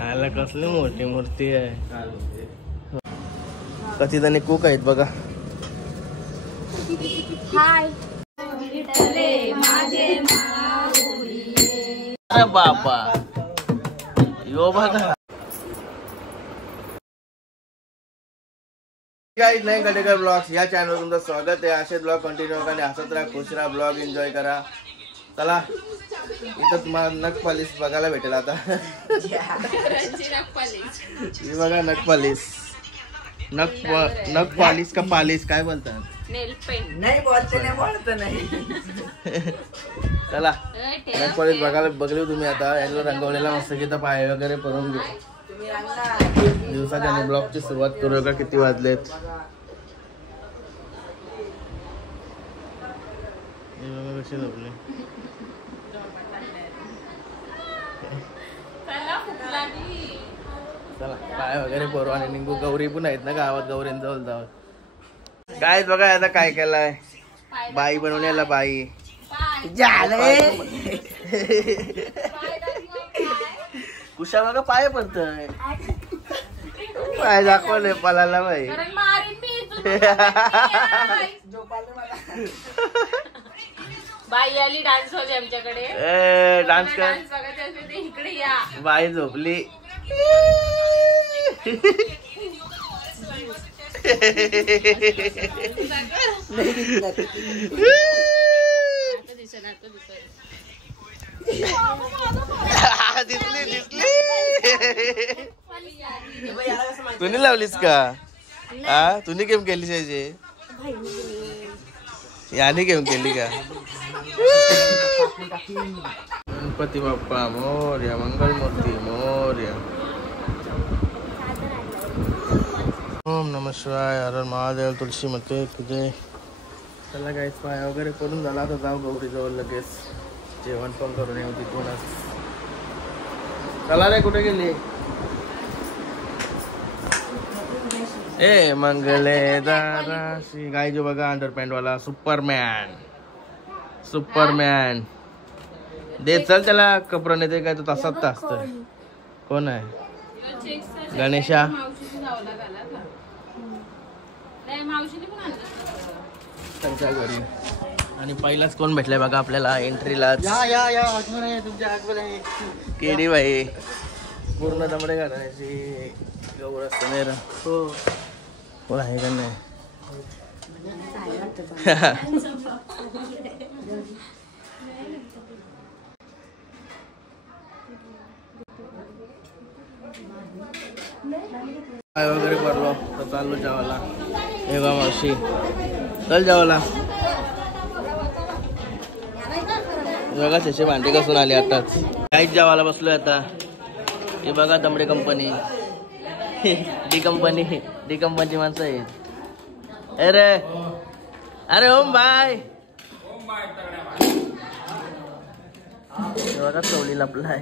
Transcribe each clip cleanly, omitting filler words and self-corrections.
आला कसली मोठी मूर्ती आहे. कधी जणी कुक आहेत बघा. अरे बापा यो बघा. गाइस नाही गडेकर ब्लॉग्स या चॅनल वर तुमचं स्वागत आहे. असे ब्लॉग कंटिन्यू करा, हसत राहा, खुश राहा, ब्लॉग एन्जॉय करा. चला इथं तुम्हाला नख पॉलिश बघायला भेटेल आता. ही बघा नख पॉलिश. नख पॉलिश का पॉलिश काय बोलतात? नेल पेंट नाही बोलत नाही. चला नख पॉलिश बघायला बघली तुम्ही आता. याला रंगवलेला मस्त की पाय वगैरे करून घेऊ. दिवसाच्या ब्लॉगची सुरुवात करू का. किती वाजलेत कशी झोपले. चला पाय वगैरे करू आणि निघू. गौरी पण आहेत ना गावात. गौरींजवळ जाऊ. काय बघा आता काय केलाय. बाई बनवण्याला बाई कुशा बघा पाय पडतय. पाय दाखवले पलाला बाई. बाई आली डान्स होते आमच्याकडे. डान्स कर. इकडे या. बाई झोपली. दिसली दिसली. तुम्ही लावलीस का? हा तुम्ही गेम केलीस याची. याने गेम केली का? गणपती बाप्पा मोरया. मंगल मूर्ती मोरया. ओम नमः शिवाय. हर महादेव. तुळशी मते तुझे. चला गाईस पाय वगैरे करून झाला. आता जाऊ गौरी जवळ लगेच. जेवण पण करून येऊ तिथूनच. चला रे कुठे गेली. ए मंगले दाराशी. गाय जो बघा अंडरपॅन्ट वाला सुपरमॅन. सुपरमॅन दे चल त्याला कपडा नाही ते काय तो तसाच असतं. कोण आहे? गणेशा. त्यांच्या घरी. आणि पहिलाच कोण भेटलाय बघा आपल्याला एंट्रीला. केडी बाई पूर्ण दमडे घालायची गौर असते मेरा. हो कोण आहे का नाही. काय वगैरे भरलो तर चाललो जेवायला. हे बा मावशी चल जेवायला. बघा शशी भांडी कसून आली आताच. काहीच जेवायला बसलोय आता. हे बघा दमडे कंपनी. डी कंपनीची माणसं आहेत. अरे अरे ओम बाय. बघा चवली लपलाय.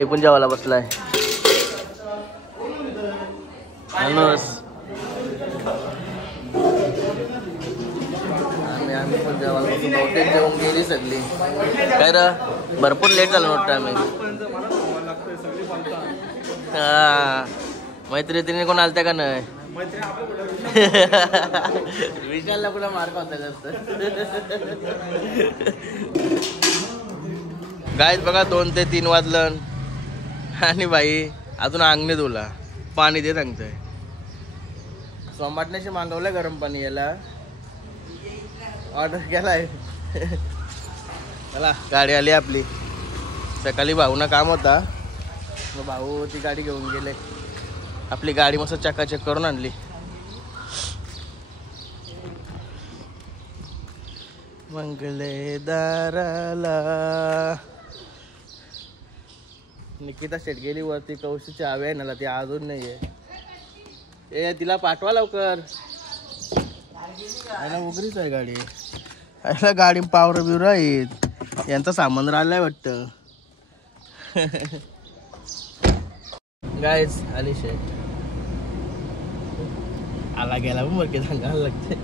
हे पण जेवायला बसलाय. आम्ही पण जेवायला बसून बहुतेक जेवून गेली सगळी. काय र भरपूर लेट झालं वाटतं. आम्ही हा मैत्रिणी कोण आलत्या का नाही. विशालला कुठं मार्क होता जास्त. गायच बघा 2 ते 3 वाजलं आणि बाई अजून अंगणे धुला. पाणी दे सांगतोय. सोमाटण्याशी मागवलंय गरम पाणी. याला ऑर्डर केलाय. चला गाडी आली आपली. सकाळी भाऊना काम होता. भाऊ ती गाडी घेऊन गेले. आपली गाडी मस्त चकाचक करून आणली. मंगले दाराला. निकिता शेट गेली वरती. कौशीची हवी आहे ना ती अजून नाहीये. ए तिला पाठवा लवकर. उघडीच आहे गाडी. गाडी पावर बिवर आहेत. यांचा सामान राहिलाय वाटतं. गाईज आली शेट. आला गेला पण बरं सांगायला लागते.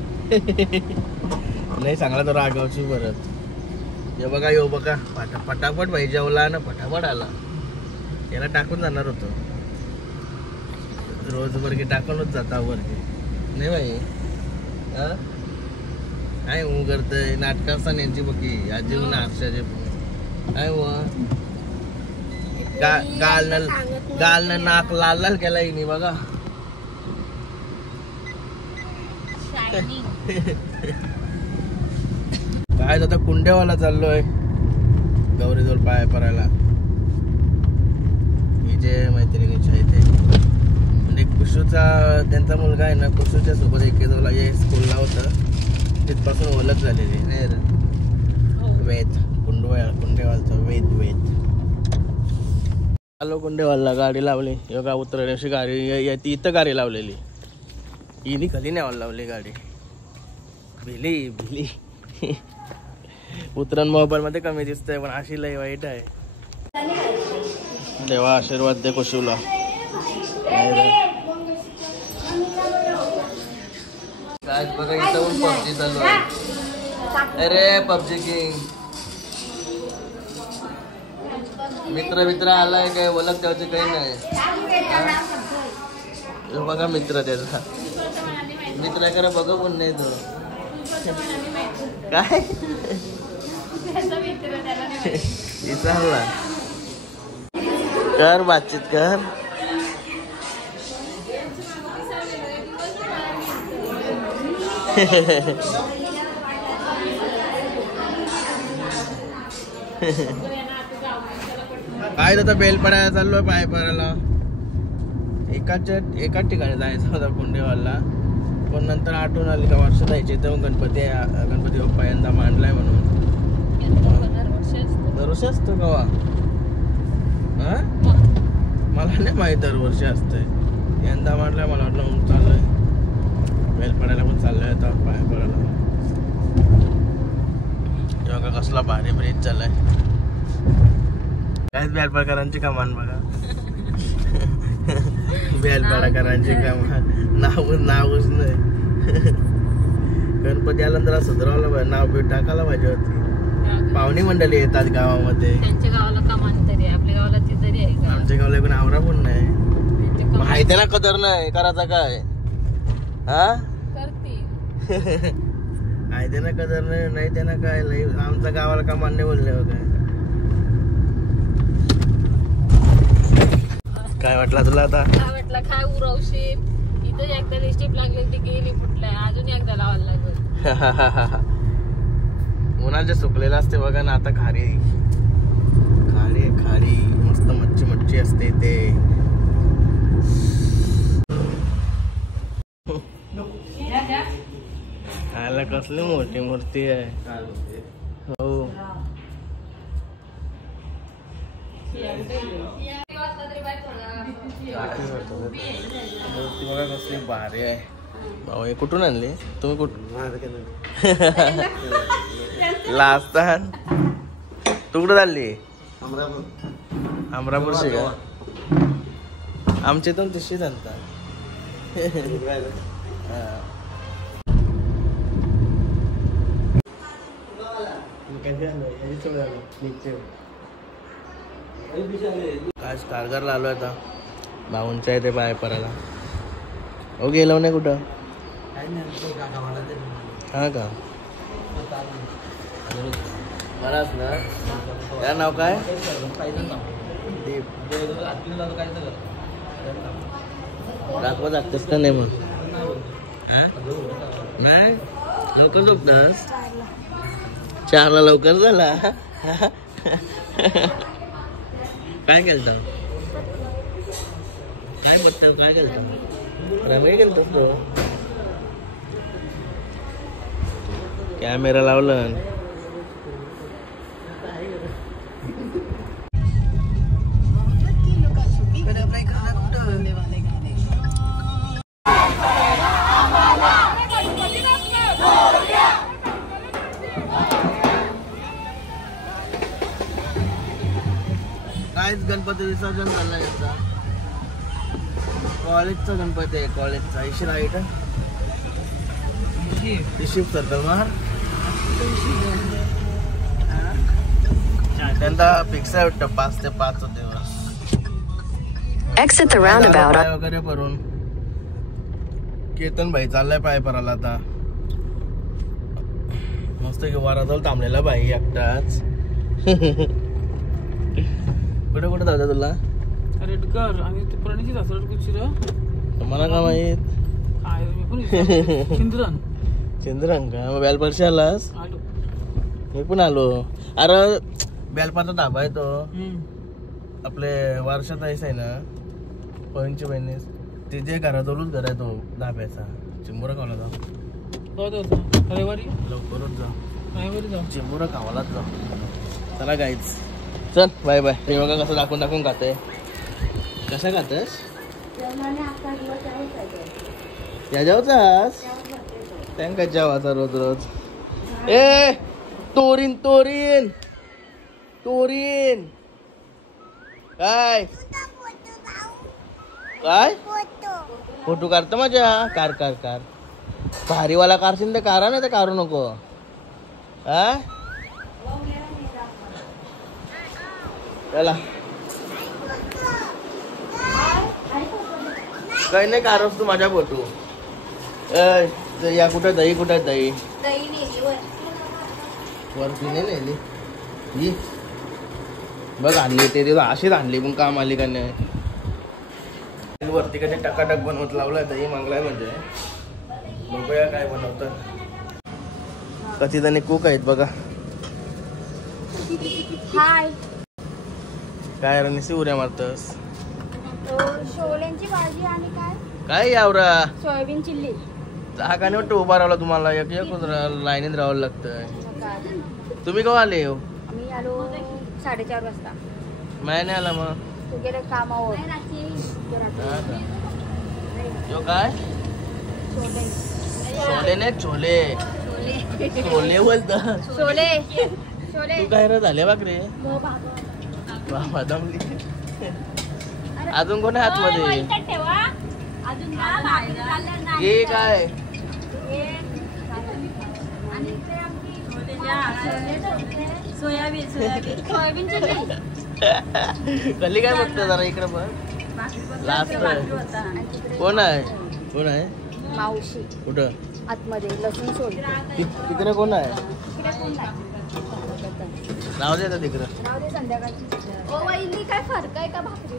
नाही सांगला तर रागावची परत. हे बघा यो बघा पटापट भाई जेवला ना पटापट आला. याला टाकून जाणार होतो रोज बरगे टाकूनच जाता बरगे नाही भाई. काय हो करतय नाटक असताना यांची बघी आजी म्हणून आरशाचे काय हो गालनं नाक लाल लाल केला नाही बघा. काय आता कुंडेवाला चाललोय गौरीजवळ पाय परायला. ही जे मैत्रिणीच्या इथे म्हणजे कुशूचा त्यांचा मुलगा आहे ना कुशूच्या सोबत एकेजवला स्कूलला होता तिथपासून ओळख झालेली नाही. वेद कुंडेवालचा वेद आलो कुंडेवालला गाडी लावली. योगा उतरण्याची गाडी इथं गाडी लावलेली. हिने कधी न्यावायला लावली गाडी. भिली उतरण मोबाईल मध्ये कमी दिसतंय पण अशी लय वाईट आहे. देवा आशीर्वाद दे कुशूला. काय बघा इथं पण पबजी चालू आहे. अरे पबजी किंग मित्र आलाय काय ओळख त्याची काही नाही. बघा मित्र त्याचा मित्र करा बघा पण नाही तो काय चालला कर बातचीत कर. काय आता बेल पडायला चाललोय पाय पडायला. एकाच ठिकाणी जायचं होता कुंडेवालला पण नंतर आठवण आली का वर्ष जायचे तेव्हा गणपती बाप्पा यंदा मांडलाय म्हणून. दरवर्षी असतो कवा मला नाही माहित दरवर्षी असतंय. यंदा मांडलाय मला वाटलं चाललोय बेल पडायला पण चाललोय आता पाय पडायला. तेव्हा कसला भारी ब्रिज चाललाय. काहीच बेलपाडकरांची कमान बघा. बेलपाडकरांची कमान नावच नाही. गणपती आला तर सुधारावला नाव बी टाकायला पाहिजे होती. पाहुणी मंडळी येतात गावामध्ये. त्यांच्या गावाला कमान तरी आपल्या गावाला ती तरी आहे. आमच्या गावाला पण आवरा पण नाही. माहिती ना कदर नाही करायचा काय हा माहिती ना कदर नाही त्यांना काय आमच्या गावाला कमान नाही बोलले काय. काय वाटलं तुला आता. काय वाटलं काय उरवशी इथं एकदा लिस्टिप लागली ती गेली फुटलाय अजून एकदा लावायला लागल. उन्हाच्या सुकलेला असते बघा ना आता. खारी मस्त मच्छी असते ते. आला कसली मोठी मूर्ती आहे हो. मूर्ती बघा कसली भारी आहे. भाऊ हे कुठून आणली तुम्ही कुठून लाजतान तू कुठं चालली. अमरापूर शिका आमच्या इथून तशीच आणतात. काय कारगारला आलो आता भाऊंच्या इथे पाय परायला. हो गेलो नाही कुठं हा का मलाच ना. त्या नाव काय दीप दाखवा लागतेस का नाही मग नाही लवकर झोपतास. 4ला लवकर झाला. काय केलं काय बघतो काय केलं रंगाई केलतस तो. कॅमेरा लावलं कायच गणपती विसर्जन झालं याचा. कॉलेजचा गणपती आहे, कॉलेजचा. इशी राईट शिफ्ट करतात मग त्यांचा फिक्स आहे वाटतं 5 ते 5 दिवस. Exit the roundabout. पाय वगैरे भरून केतन भाई चाललाय पाय भरायला आता. मस्त की वाराजवळ थांबलेला भाई एकटाच. कुठे कुठे जायचं तुला? रेडकर आणि ते प्रणीची सासरट कुचिर मला का माहित. चिंद्रन चंद्रन का मग बेलपरशी आलास? आलो. मी पण आलो. अरे बेलपाचा धाबा आहे तो आपले वर्षात आहे ना पवनची बहिणीस तिथे घराजवळच घर आहे तो धाब्याचा. चिंबोरा खावाला जाऊ रविवारी लवकरच जाऊ. रविवारी जाऊ. चिंबोरा खावालाच जाऊ. चला गाईच चल बाय बाय. हे बघा कसं दाखवून दाखवून खाते. कसा खातेस? या जाऊचास त्यांका जेवाचा रोज रोज. ए तोरीन तोरीन तोरीन काय काय फोटो काढतो माझ्या. कार कार कार भारीवाला कारशील ते कारा नाही ते काढू नको. हा चला काही नाही कारस तू माझ्या फोटो. या कुठे दही कुठे दही वरती नाही नेली ही बघ आणली ते अशीच आणली पण काम आली का नाही. वरती कधी टकाटक बनवत लावलाय दही मागलाय म्हणजे बघूया काय बनवतात. कधी जणी कुक आहेत बघा. हाय काय रनिसी उड्या मारतस? शोल्यांची भाजी आणि काय काय यावरा सोयाबीन चिल्ली. जागा वाटतं उभा राहिला तुम्हाला. एक लाईनीत राहावं लागतंय. तुम्ही केव्हा आले हो? आम्ही आलो 4:30 वाजता. माय नाही आला मग तू गेले कामावर. यो काय छोले नाही छोले छोले बोलत. शोले शोले तू काय रे झाले बाक रे बाबा दमली. अजून कोण आहे आतमध्ये? ठेवा अजून हे काय सोयाबीन सोयाबीन चिल्ली. कली काय बघतं जरा इकडे बघ. लास्ट कोण आहे कोण आहे? मावशी कुठं आतमध्ये लसूण सोडली. तिकडे कोण आहे? तिकडे कोण नाही. नाव दे तिकडं. नाव दे संध्याकाळची. ओ वहिनी काय फरक आहे का भाकरी?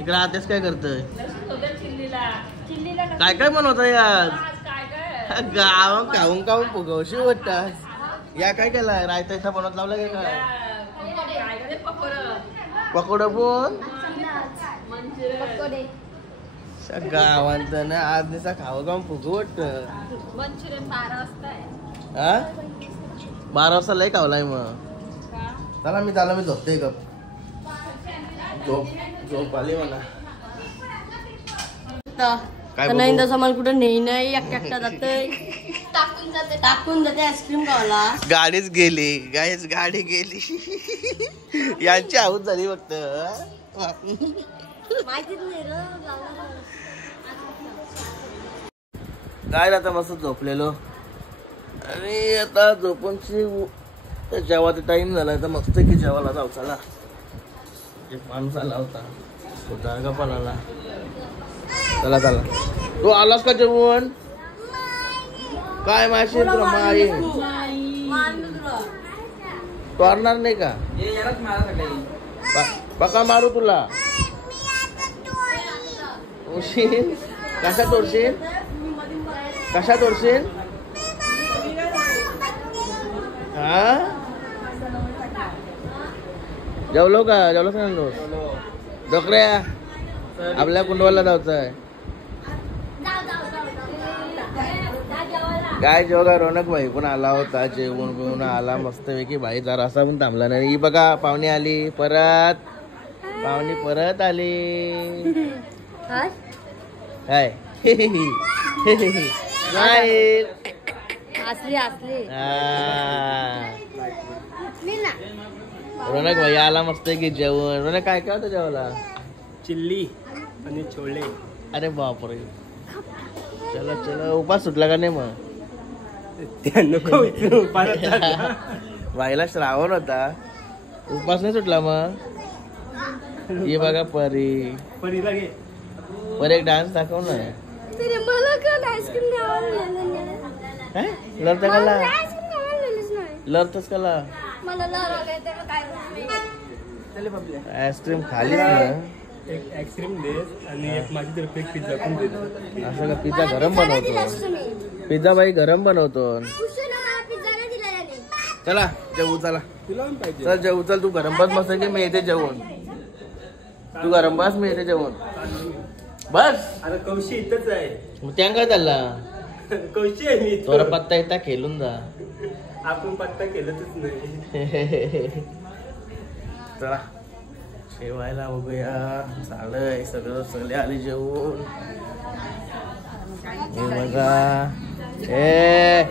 इकडे आतेच काय करतोय? चिल्लीला काय काय बनवतोय आज? गाव खाऊन खाऊन फुगवशी वाटतात. या काय केलाय? रायता बनवत लावला काय? पकोडा पण पकोडे. गावांत ना आज निसा खावं खाऊन फुगू वाटत. मंचुरियन 12 वाजता आहे. हा 12 वाजता लय खावलाय मग. चला मी झोपते गप. झोप आली मला. काय नाही बघू? तसं मला कुठं नेई नाही एकटा जातोय टाकून जाते आईस्क्रीम खायला. गाडीच गेली गाईच गाडी गेली. यांची आऊत झाली फक्त. माहितीच नाही काय आता मस्त झोपलेलो आणि आता झोपूनची जेवायचा टाइम झाला तर मस्त की जेवायला जाऊ. चला एक माणूस आला होता तो जागा पण आला. चला चला तू आलास का जेवण? काय माशी माई तोरणार नाही का? पका मारू तुला. उशीन कशा तोडशील? कशा तोडशील? हा जेवलो का? जेवलो का डोकऱ्या? आपल्या कुंडवाला जायचं आहे. काय जेव्हा रौनक भाई पण आला होता. जेवण बिवून आला मस्तपैकी. भाई जरा असा पण थांबला नाही. ही बघा पाहुणे आली परत. पाहुणे परत आली. काय असली असली रौनक भाई आला मस्त की जेवण. रौनक काय काय होतं जेवायला? चिल्ली आणि छोले. अरे बापरे, चला चला. उपास सुटला का नाही मग? त्या नको विचारू, परत जा. व्हायला श्रावण होता, उपास नाही सुटला मग? ये बघा परी, परीला घे. परी एक डान्स दाखव ना. तरी मला का आईस्क्रीम द्यावं काय लढता कला? आईस्क्रीम खायला दिलीच नाही लढतच कला? मला लढ काय त्याला काय आईस्क्रीम खालीच ना. एक आईस्क्रीम दे आणि एक माझी तर्फे एक पिझ्झा पण दे. असं का? पिझ्झा गरम बनवतो. पिझ्झा बाई गरम बनवतो. चला जेवू, चला तुला पण पाहिजे? चल जेवू. चल तू गरम बस मस्त की मी येते जेवण. तू गरम बस, मी येते जेवण. बस. अरे कौशी इथंच आहे. मग त्या काय चालला? कौशी आहे मी थोडा इथं. पत्ता येता खेळून जा. आपण पत्ता केलंच नाही. चला जेवायला बघूया. झालंय सगळं, सगळे आले जेवून. हे बघा, ए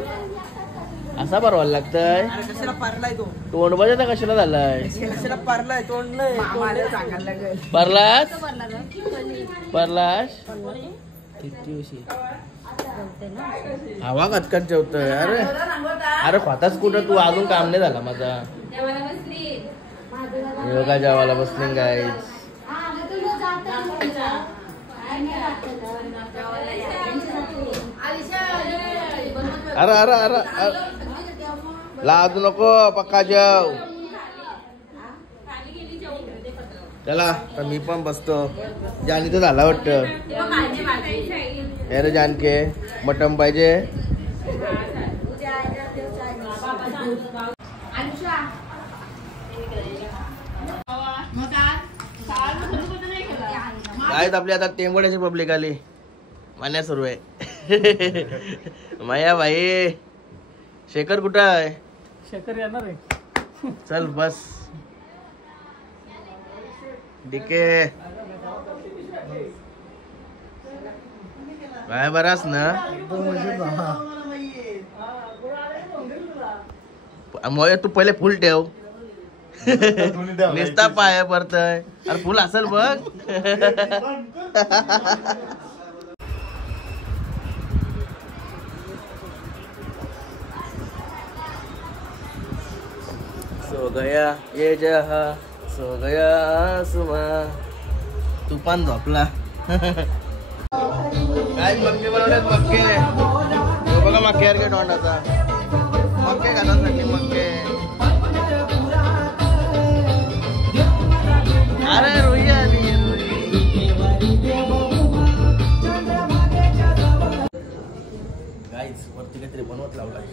असा परवायला लागतंय. कशाला पारलाय तो? तोंड बजायचा कशाला झालाय? कशाला पारलाय? तोंड नाही. परलास परलास किती उशी हवा कचकट जेवतोय. अरे अरे खोताच कुठं? तू अजून काम नाही झाला माझा. योगा जेवायला बसली गाईज. अरे अरे अरे लादू नको, पक्का जेव. चला तर मी पण बसतो. जानी तर झाला वाटतं. अरे जानके मटण पाहिजे. काय आपली आता टेंबड्याची पब्लिक आली. मान्या सुरू आहे. माया भाई शेखर कुठं आहे? शेखर येणार आहे. चल बस. डीके काय बरास ना? तू पहिले फुल ठेव. निस्ता पाय पडतय. अरे फुल असेल बघ. सो गया ये जहा, सो गया सुमा. तुफान झोपला. काय मक्के बनवलेत? मक्के तो बघा, मक्क्यासारखे तोंडाचा. मक्के खाण्यासाठी मक्के. अरे रोई आली. गाईज वरती काहीतरी बनवत लावलाय.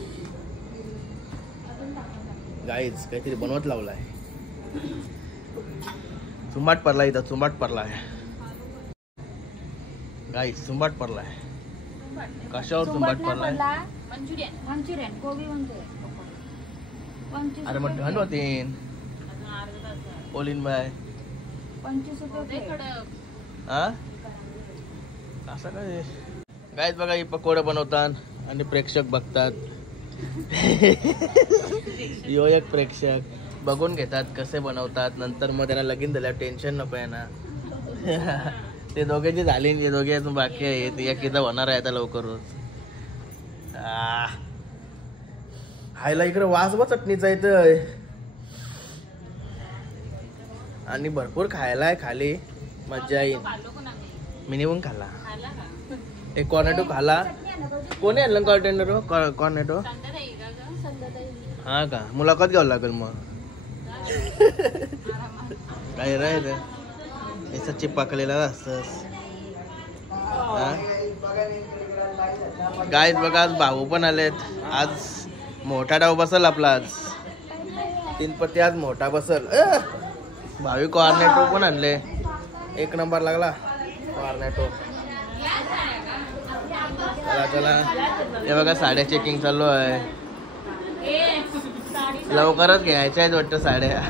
गाईज काहीतरी बनवत लावलाय. चुंबाट पडला इथं, चुंबाट पडलाय. गाईज चुंबाट पडलाय. कशावर चुंबाट पडलाय? मंचुरियन गोबी मंचुरियन. अरे मग थंड होतीन. ओलिन बाय 25 रुपये. हा असं काय? गाईज बघा, ही पकोडं बनवतात आणि प्रेक्षक बघतात. यो एक प्रेक्षक बघून घेतात कसे बनवतात. नंतर मग त्यांना लगीन झाल्यावर टेन्शन नको आहे ना. ते दोघे झाले, जे दोघे अजून बाकी आहेत. एक इथं होणार आहे आता लवकरच. खायला इकडे वास बघ चटणीचा इथं. आणि भरपूर खायला आहे खाली. मज्जा येईल. मिनिमम खाला. एक कॉर्नेटो खाला. कोणी आणलं कॉर्नेटो? कॉर्नेटो हा का? मुलाखत घ्यावं लागेल मग. काय राहील याचा चिपकलेला असतस. गाईज बघा, आज भाऊ पण आलेत. आज मोठा डाव बसल आपला. आज 3 पत्ती आज मोठा बसल. भावी कॉर्नेटो पण आणले. 1 नंबर लागला कॉर्नेटो. चला चला. हे बघा साड्या चेकिंग चालू आहे. लवकरच घ्यायच्या आहेत वाटतं साड्या.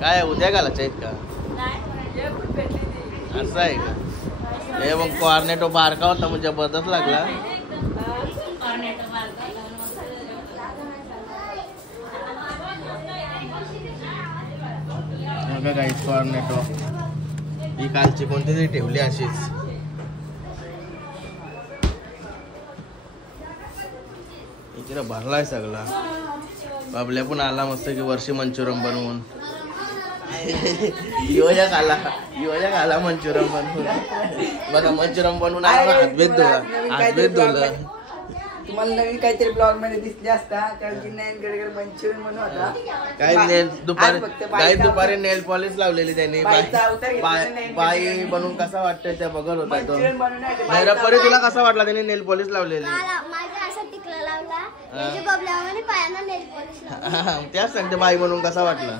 काय उद्या घालायच्या आहेत का? असं आहे का? हे मग कॉर्नेटो बारका होता म्हणजे जबरदस्त लागला. बघा गाईस कॉर्नेटो ही कालची कोणती तरी ठेवली अशीच. इकडे भरलाय सगळा. बाबल्या पण आला मस्त की वर्षी मंचुरियन बनवून. योजक आला मंचुरियन बनवून. बघा मंचुरियन बनवून आला. हातभेद धुला. तुम्हाला नवीन काहीतरी ब्लॉग मध्ये दिसले असता कारण की नयन गडकर मंचुरियन म्हणून होता. काय दुपारी नेल पॉलिश लावलेली त्यांनी. बाई बनवून कसा वाटतंय त्या बघत होता तो. परी तुला कसा वाटला त्यांनी नेल पॉलिश लावलेली. त्याच सांगते बाई म्हणून कसा वाटला.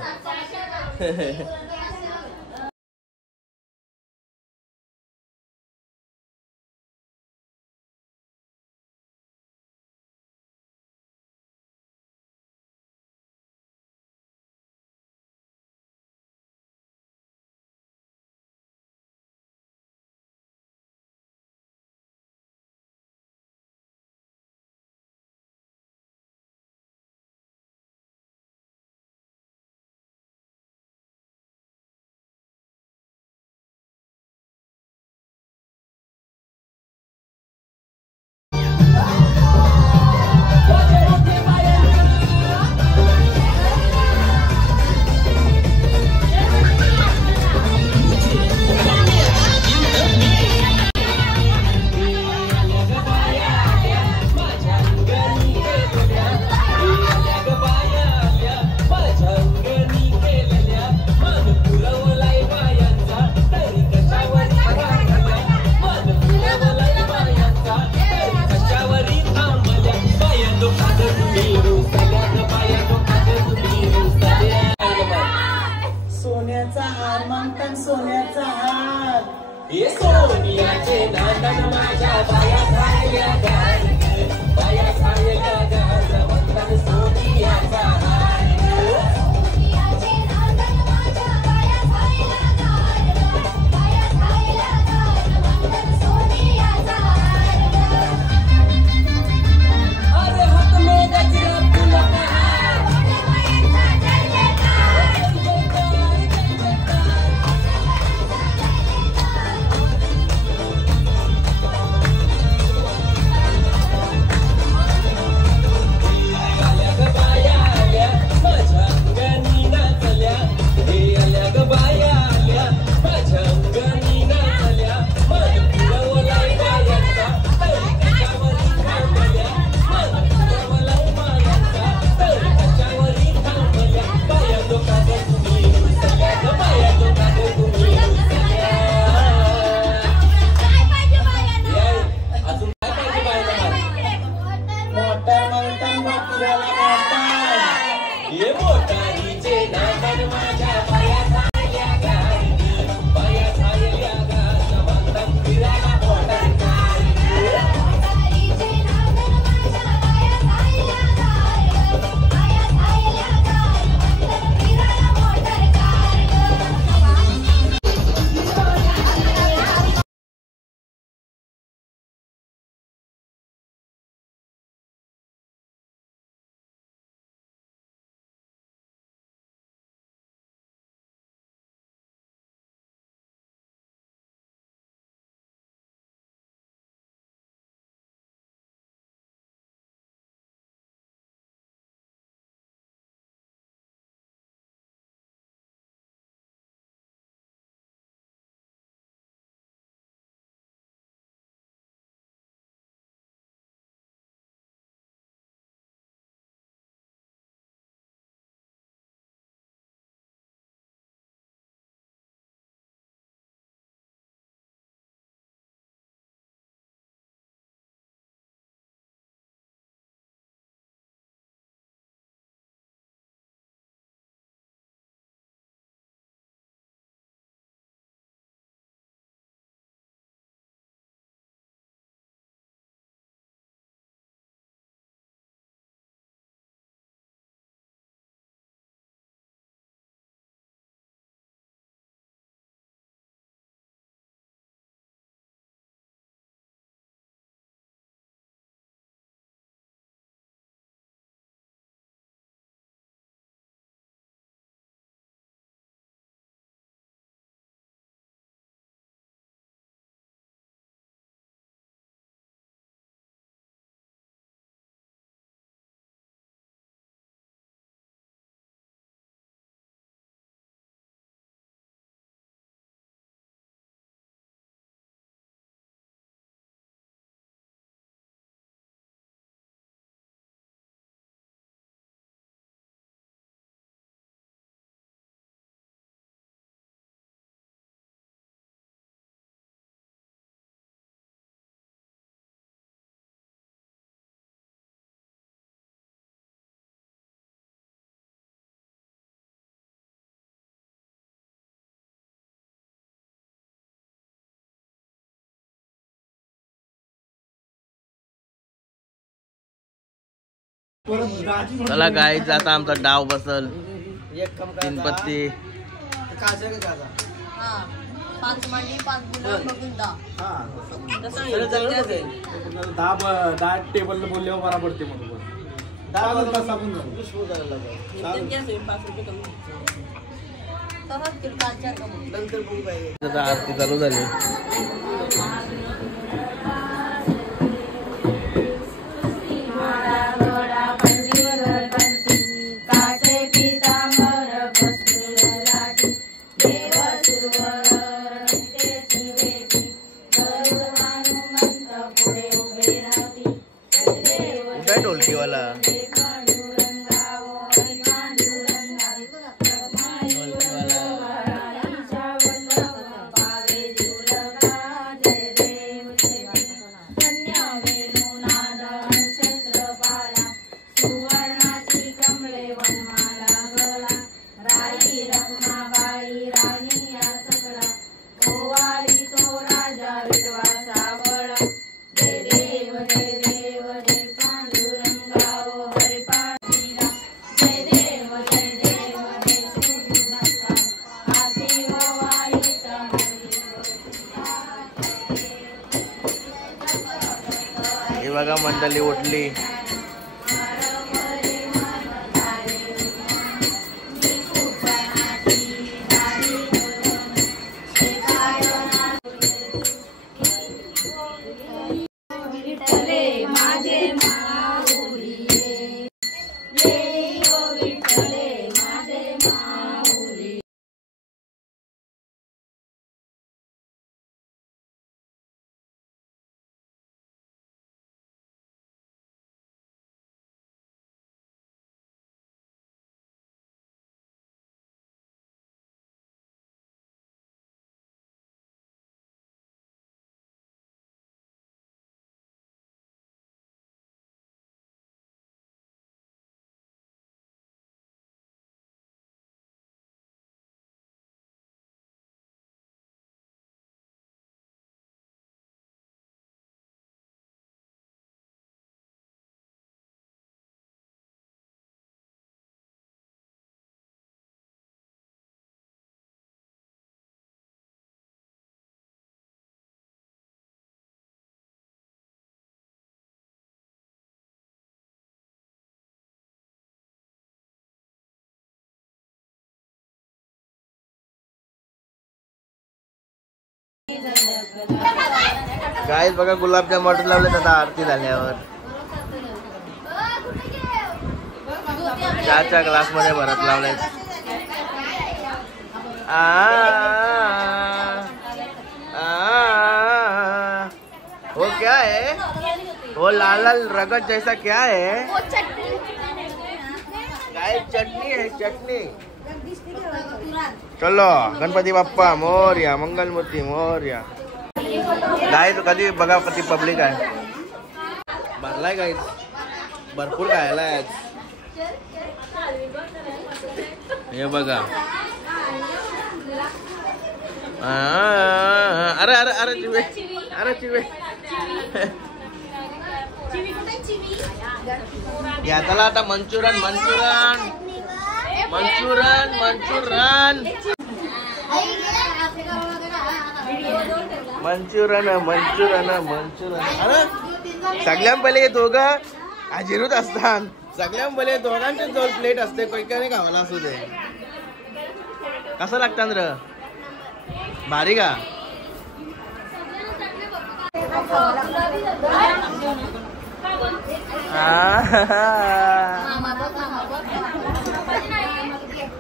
चला गाईज आता आमचा डाव बसल. 3 पत्ती 5 मांडी 5 गुलाब बघून 10 टेबल बोलल्यावर बरा पडते म्हणून आरती चालू झाली. उठा ढोलकीवाला. हे बघा मंडळी उठली. गाईज बघा गुलाबजाम ऑर्डर लावले आता आरती झाल्यावर. चहाच्या ग्लास मध्ये भरत लावले. वो क्या है? वो लाल लाल रगत जैसा क्या है? गाइस चटनी है चटनी. चलो गणपती बाप्पा मोरया मंगलमूर्ती मोरया. गाईज कधी बघा किती पब्लिक आहे. भरलाय गाईज भरपूर खायला आहे. हे बघा. अरे अरे अरे चिवे अरे चिवे. या चला आता Manchurian Manchurian Manchurian Manchurian Manchurian Manchurian Manchurian. अरे सगळ्यां पहिले हे दोघं हाजीरूच असतात. सगळ्यां पहिले दोघांचे दोन प्लेट असते. कैकाने खावाला असू दे. कसं लागतं र भारी का?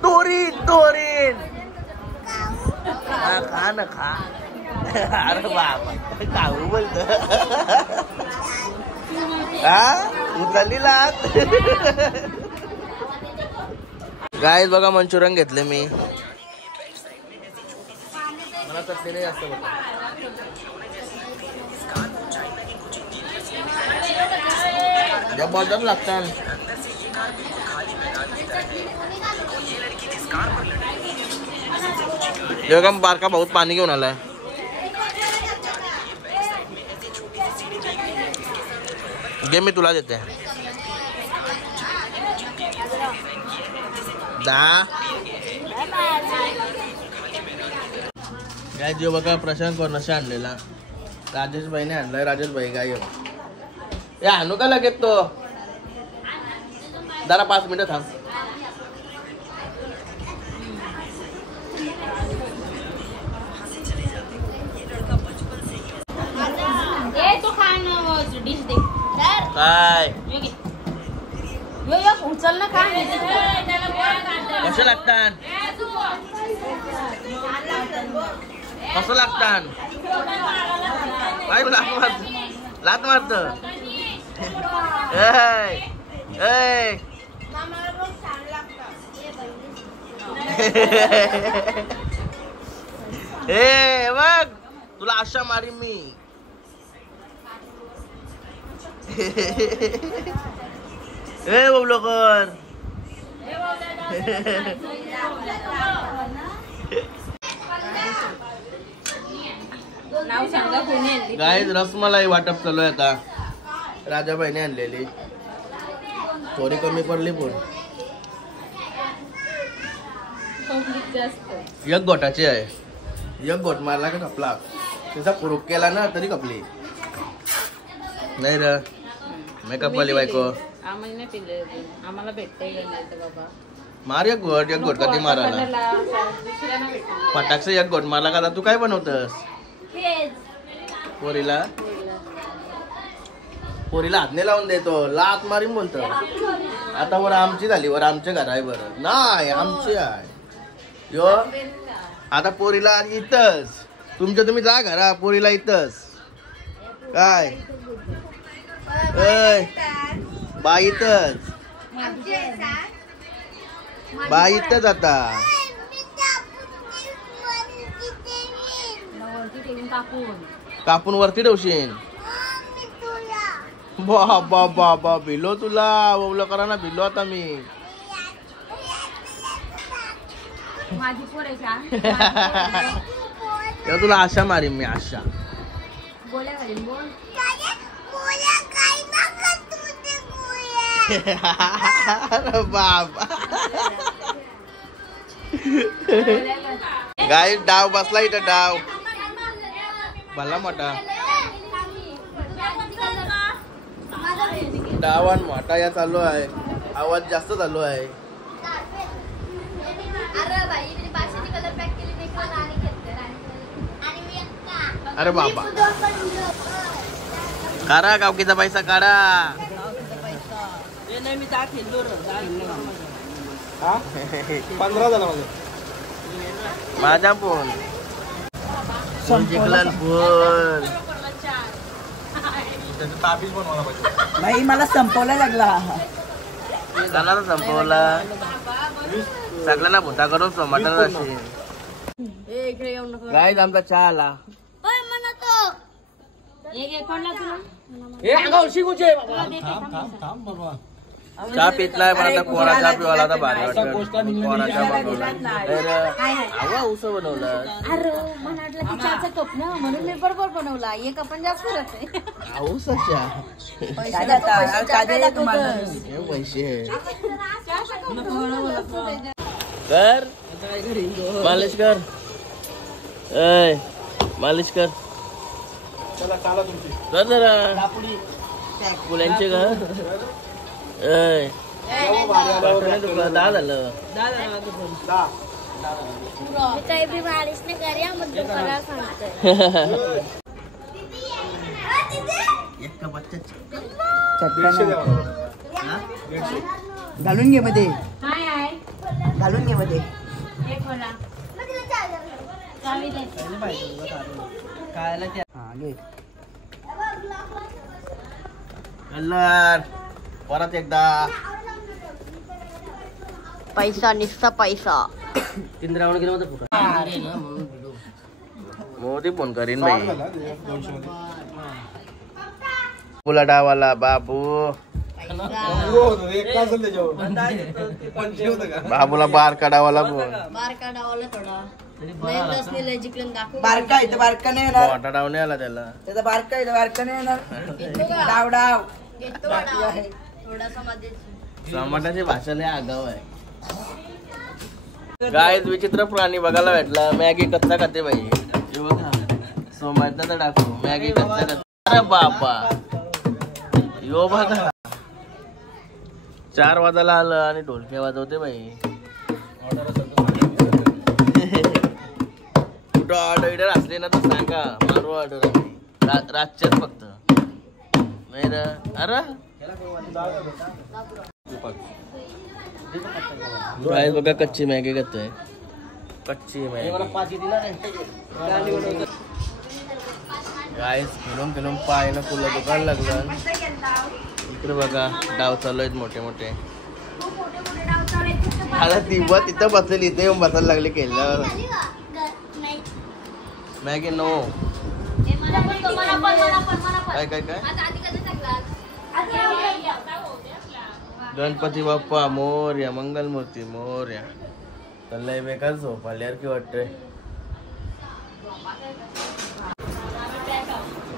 तोरीन तोरीन खा ना खा. अरे बाबा खाऊ बोलत. उचलली लात. गाईज बघा मंचुरियन घेतले मी. मला चटणी नाही जास्त बघा. जबरदस्त लागतात. जगम बारका बहुत पाणी घेऊन आलाय. घे मी तुला देते. काय जो बघा प्रशांत कोणाशी आणलेला राजेश भाईने आणलाय. राजेश भाई काय हे आणू का लगेच तो जरा 5 मिनिटं थांब. काय उचल ना काय कसं लागतात कसं लागतात काय लात मारत ए बघ तुला आशा मारी मी. ए बबलकर नाव सांगा कोणी गाईज रसमलाई वाटप चालू आहे आता. राजाबाईने आणलेली थोडी कमी पडली पण एक गोटाची आहे. एक गोट मारला का कपला त्याचा पुरुक केला ना तरी कपली नाही र. मी कपली बायको आम्हाला भेटतंय बाबा. मार एक गोट कधी मारायला फटाकसे एक गोट मारला का तू काय बनवतस पोरीला हातने लावून देतो लात मारीन बोलतो. आता वर आमची झाली वर आमचे घर आहे बरं नाही आमची आहे यो. आता पोरीला इथंच तुमच्या तुम्ही जा घरा पोरीला इथंच काय बाई इथंच बाई इथंच आता कापून वरती ठेवशील. बा भिलो तुला बोल करा ना भिलो आता मी. तुला आशा मारीन मी आशा. बाबा गाय डाव बसला इथं डाव भला मोठा डावान मोठा या चालू आहे. आवाज जास्त चालू आहे. अरे बाबा काढा गावकीचा पैसा काढा. मी जा खेळलो 15 झाला माझा फोन जिंकला फोन ताबीज बनवायला पाहिजे. भाई मला संपवला लागला. कानाला संपवला सगळ्यांना भुता करून सोमाटाला असे. गाईज आमचा चहा आला. चहा पितलाय पण आता कोरा चहा पिवाला आता भारी वाटत. कोरा चहा बनवला उसं बनवलं. अरे मला वाटलं की चहाचा कप ना म्हणून मी बरोबर बनवला. एक आपण जास्त करत आहे पैसे कर मालिश कर मालिश कर कर जरा फुलांचे घर दहा झालं. काही बी मालिश नाही करूया मग दुपारा सांगतोय. घालून घे मध्ये घालून घे मध्ये कलर परत एकदा पैसा निस्ता पैसा. मोदी फोन करीन भाई. पुला डावाला बाबू बाबूला बार काढावाला फोन बार काढावाला थोडा बारका इथं बारका नाही येणार. मोठा डाव नाही आला त्याला. त्याचा बारका इथं बारका नाही येणार. डाव डाव थोडासा मध्ये टमाटाची भाषा लय आगाव आहे. गाय विचित्र प्राणी बघायला भेटला. मॅगी कच्चा खाते बाई. हे बघा सोमायचा तर टाकू मॅगी कच्चा खाते. अरे बापा यो बघा 4 वाजायला आलं आणि ढोलके वाजवते बाई. कुठं ऑर्डर असले ना तर सांगा मारू ऑर्डर. रातच्याच फक्त नाही रे. अरे गाइस बघा कच्ची मॅगी घेतोय. कच्ची मॅगी गाइस फिरून पाय फुलं दुकान लागलं. इकडे बघा डाव चालू आहेत मोठे मोठे. आता ती तिथं बसलेली इथे येऊन बसायला लागली केल्यावर. मॅगी नो काय काय काय. गणपती बाप्पा मोरया मंगलमूर्ती मोरया. लय बेकार झोप आल्यावर की वाटतंय.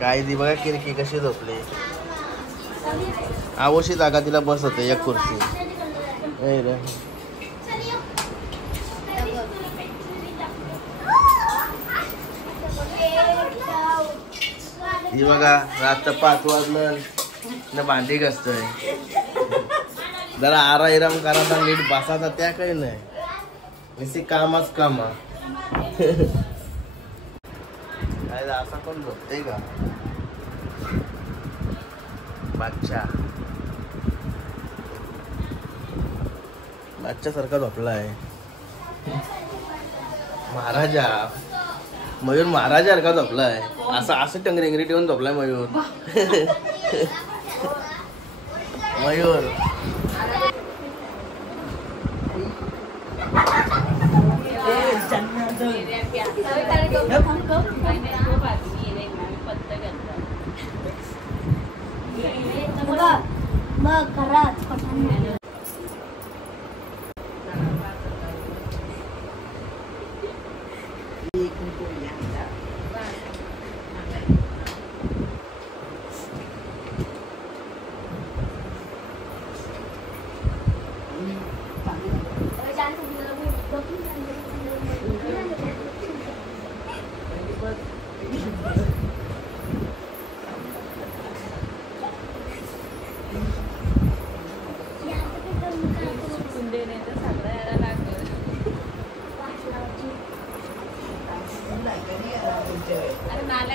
गाय दी बघा किरकी कशी झोपली. आवशी जागा तिला बसवते एक खुर्ची. ही बघा रातचं 5 वाजलं न भांडी घासतोय. जरा आराम करायचा नीट बसायचा त्या काही नाही. नुसती कामच काम. असा कोण झोपते का बादशाह. बादशाह सारखा झोपला आहे. महाराजा मयूर महाराजा सारखा झोपलाय. असं टंगरेंगरी ठेवून झोपलाय मयूर. मयूर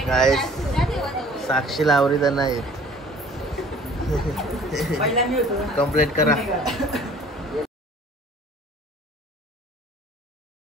काय साक्षी लावरी तर नाही. कंप्लीट करा.